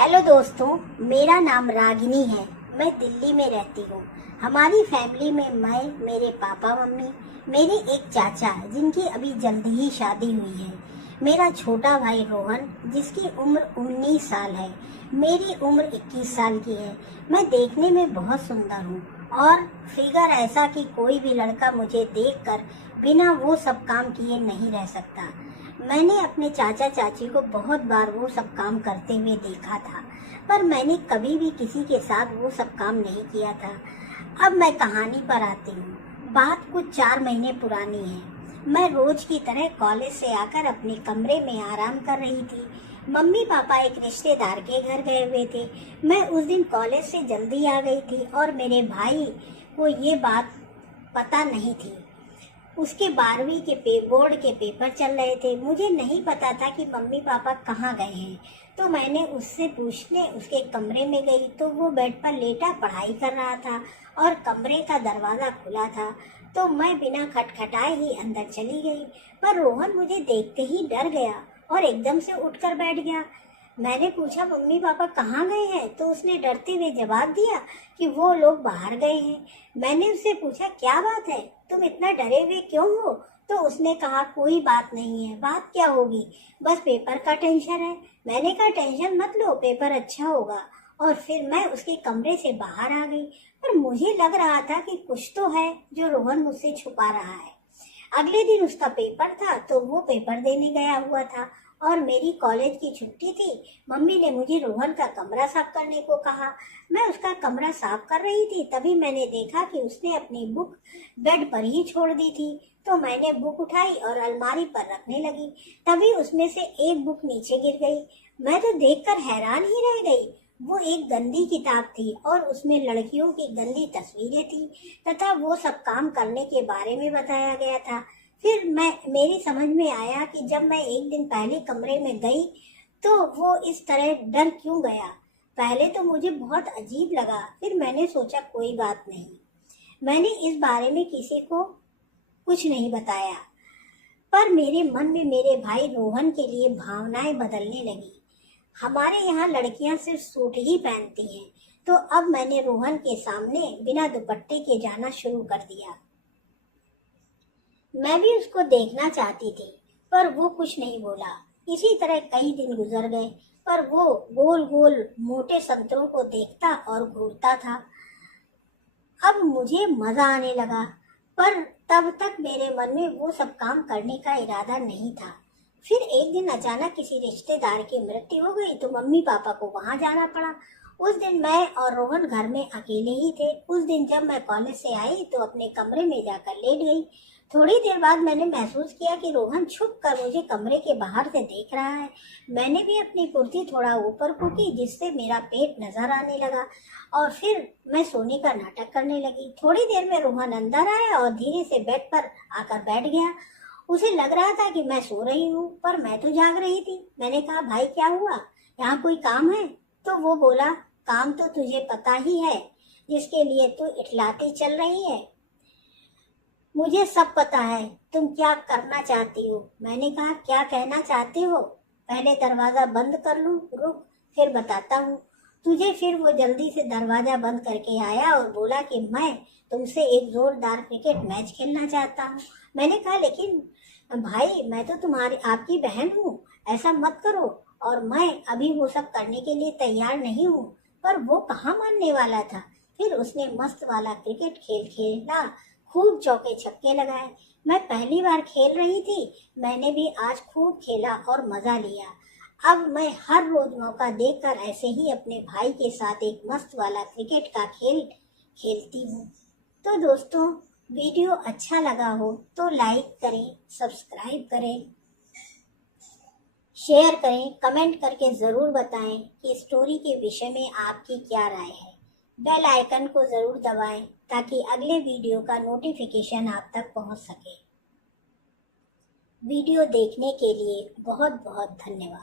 Hello दोस्तों, मेरा नाम रागिनी है। मैं दिल्ली में रहती हूँ। हमारी फैमिली में मैं, मेरे पापा मम्मी, मेरे एक चाचा जिनकी अभी जल्दी ही शादी हुई है, मेरा छोटा भाई रोहन जिसकी उम्र 19 साल है, मेरी उम्र 21 साल की है। मैं देखने में बहुत सुंदर हूँ और फिगर ऐसा कि कोई भी लड़का मुझे देखकर बिना वो सब काम किए नहीं रह सकता। मैंने अपने चाचा चाची को बहुत बार वो सब काम करते हुए देखा था, पर मैंने कभी भी किसी के साथ वो सब काम नहीं किया था। अब मैं कहानी पर आती हूँ। बात कुछ 4 महीने पुरानी है। मैं रोज की तरह कॉलेज से आकर अपने कमरे में आराम कर रही थी। मम्मी पापा एक रिश्तेदार के घर गए हुए थे। मैं उस दिन कॉलेज से जल्दी आ गई थी और मेरे भाई को ये बात पता नहीं थी। उसके 12वीं के बोर्ड के पेपर चल रहे थे। मुझे नहीं पता था कि मम्मी पापा कहाँ गए हैं, तो मैंने उससे पूछने उसके कमरे में गई तो वो बेड पर लेटा पढ़ाई कर रहा था और कमरे का दरवाज़ा खुला था। तो मैं बिना खटखटाए ही अंदर चली गई, पर रोहन मुझे देखते ही डर गया और एकदम से उठकर बैठ गया। मैंने पूछा मम्मी पापा कहाँ गए हैं, तो उसने डरते हुए जवाब दिया कि वो लोग बाहर गए हैं। मैंने उससे पूछा क्या बात है, तुम इतना डरे हुए क्यों हो? तो उसने कहा कोई बात नहीं है। बात क्या होगी, बस पेपर का टेंशन है। मैंने कहा टेंशन मत लो, पेपर अच्छा होगा। और फिर मैं उसके कमरे से बाहर आ गई, पर मुझे लग रहा था कि कुछ तो है जो रोहन मुझसे छुपा रहा है। अगले दिन उसका पेपर था तो वो पेपर देने गया हुआ था और मेरी कॉलेज की छुट्टी थी। मम्मी ने मुझे रोहन का कमरा साफ करने को कहा। मैं उसका कमरा साफ कर रही थी, तभी मैंने देखा कि उसने अपनी बुक बेड पर ही छोड़ दी थी। तो मैंने बुक उठाई और अलमारी पर रखने लगी, तभी उसमें से एक बुक नीचे गिर गई। मैं तो देखकर हैरान ही रह गई। वो एक गंदी किताब थी और उसमें लड़कियों की गंदी तस्वीरें थी तथा वो सब काम करने के बारे में बताया गया था। फिर मेरी समझ में आया कि जब मैं एक दिन पहले कमरे में गई तो वो इस तरह डर क्यों गया। पहले तो मुझे बहुत अजीब लगा, फिर मैंने सोचा कोई बात नहीं। मैंने इस बारे में किसी को कुछ नहीं बताया, पर मेरे मन में मेरे भाई रोहन के लिए भावनाएं बदलने लगी। हमारे यहाँ लड़कियां सिर्फ सूट ही पहनती हैं, तो अब मैंने रोहन के सामने बिना दुपट्टे के जाना शुरू कर दिया। मैं भी उसको देखना चाहती थी, पर वो कुछ नहीं बोला। इसी तरह कई दिन गुजर गए, पर वो गोल गोल मोटे संतरों को देखता और घूरता था। अब मुझे मजा आने लगा, पर तब तक मेरे मन में वो सब काम करने का इरादा नहीं था। फिर एक दिन अचानक किसी रिश्तेदार की मृत्यु हो गई तो मम्मी पापा को वहां जाना पड़ा। उस दिन मैं और रोहन घर में अकेले ही थे। उस दिन जब मैं कॉलेज से आई तो अपने कमरे में जाकर लेट गई। थोड़ी देर बाद मैंने महसूस किया कि रोहन छुप कर मुझे कमरे के बाहर से देख रहा है। मैंने भी अपनी कुर्ती थोड़ा ऊपर को की, जिससे मेरा पेट नजर आने लगा और फिर मैं सोने का नाटक करने लगी। थोड़ी देर में रोहन अंदर आया और धीरे से बेड पर आकर बैठ गया। उसे लग रहा था कि मैं सो रही हूँ, पर मैं तो जाग रही थी। मैंने कहा भाई क्या हुआ, यहाँ कोई काम है? तो वो बोला काम तो तुझे पता ही है, जिसके लिए तू इठलाती चल रही है। मुझे सब पता है, तुम क्या करना चाहती हो। मैंने कहा क्या कहना चाहते हो? पहले दरवाजा बंद कर लूं, रुक फिर बताता हूँ तुझे। फिर वो जल्दी से दरवाजा बंद करके आया और बोला कि मैं तुमसे एक जोरदार क्रिकेट मैच खेलना चाहता हूँ। मैंने कहा लेकिन भाई मैं तो तुम्हारी आपकी बहन हूँ, ऐसा मत करो, और मैं अभी वो सब करने के लिए तैयार नहीं हूँ। पर वो कहाँ मानने वाला था। फिर उसने मस्त वाला क्रिकेट खेल खेला, खूब चौके छक्के लगाए। मैं पहली बार खेल रही थी, मैंने भी आज खूब खेला और मजा लिया। अब मैं हर रोज मौका देखकर ऐसे ही अपने भाई के साथ एक मस्त वाला क्रिकेट का खेल खेलती हूँ। तो दोस्तों, वीडियो अच्छा लगा हो तो लाइक करें, सब्सक्राइब करें, शेयर करें, कमेंट करके ज़रूर बताएं कि स्टोरी के विषय में आपकी क्या राय है। बेल आइकन को ज़रूर दबाएं ताकि अगले वीडियो का नोटिफिकेशन आप तक पहुंच सके। वीडियो देखने के लिए बहुत बहुत धन्यवाद।